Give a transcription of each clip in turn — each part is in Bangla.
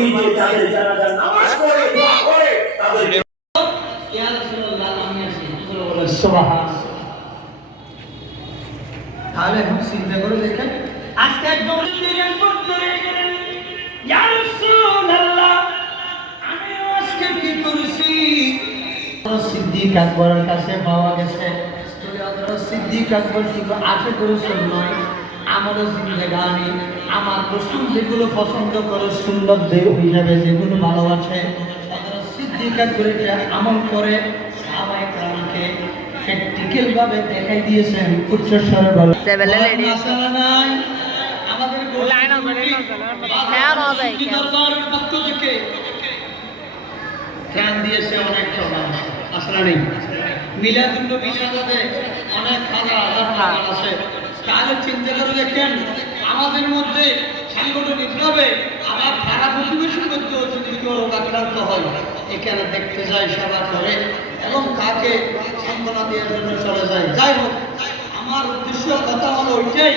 নবী যে তাদের জানাজার নামাজ পড়ে দোয়া করে তাদের ইয়া রাসূলুল্লাহ আমি আছি সুবহানাল্লাহ। তাহলে এখন চিন্তা করে দেখেন আজকে একদম দিনের পর ধরে গেলেন ইয়া রাসূলুল্লাহ আমি আজকে কি করেছি সিদ্দিক আকবরের কাছে পাওয়া গেছে সিদ্দিক আকবর শুধু আশা করেছেন নয় আমারও জিন্দেগানি আমার রসুল যেগুলো পছন্দ করে সুন্দর দেহ হিসাবে যেগুলো ভালোবাসে সিদ্দিক আকবরের আমল করে সাহাবায়ে কেরামকে প্র্যাকটিক্যাল ভাবে দেখাই দিয়েছেন উচ্চস্বরে বলে আমাদের দরবারের পক্ষ থেকে ধ্যান দিয়েছে অনেক চলা আসলে নেই মিলাদুন নবী সালাতে অনেক হাজার আছে তাহলে চিন্তা করে দেখেন আমাদের মধ্যে সাংগঠনিকভাবে আমার পাড়া প্রতিবেশীর মধ্যেও যদি কেউ আক্রান্ত হয় এখানে দেখতে যায় সেবা করে এবং কাকে সান্ত্বনা দেওয়ার জন্য চলে যায় যাই হোক আমার উদ্দেশ্য কথা হলো ওইটাই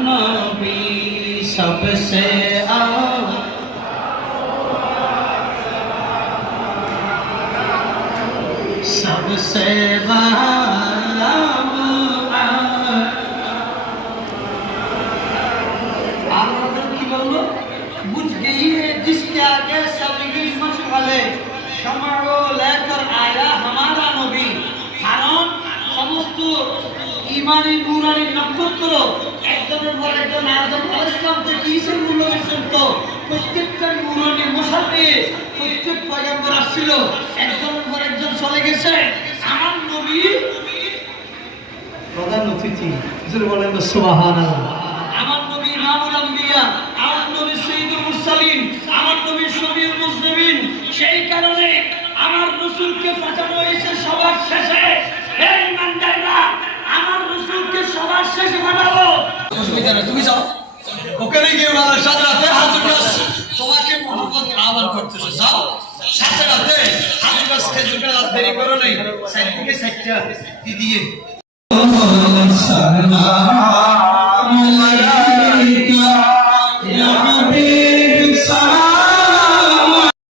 নবী সবসে सबसे की बोलो बुझ गई है जिसके आगे सबकी मशगले शमअ लेकर आया हमारा नबी কারণ সমস্ত ঈমানি নূরানি নক্ষত্র একজনের পর একজন আদম আলাইহিস সালাম থেকে ঈসা পর্যন্ত প্রত্যেকটা নূরানি মশাল নিয়ে প্রত্যেক পয়গম্বর আসছিল একজনের পর একজন চলে গেছে আমার নবী প্রধান অতিথি হুজুর বলেন সুবহানাল্লাহ আমার নবী ইমামুল আম্বিয়া আমার নবী সাইয়্যিদুল মুরসালিন আমার নবী শফিউল মুজনিবিন সেই কারণে আমার রাসূলকে পাঠানো হয়েছে সবার শেষে হে ইমানদাররা আমার রাসূলকে সবার শেষে পাঠাবো অসুবিধা নেই তুমি যাও ওখানে গিয়ে ওনার সাথে রাতে হাজুর গাছ তোমাকে মোহাম্মদ আহ্বান করতেছে যাও সাথে রাতে হাজুর গাছ খেজুর গাছ দেরি করো নাই সাইড থেকে সাইডটা দিয়ে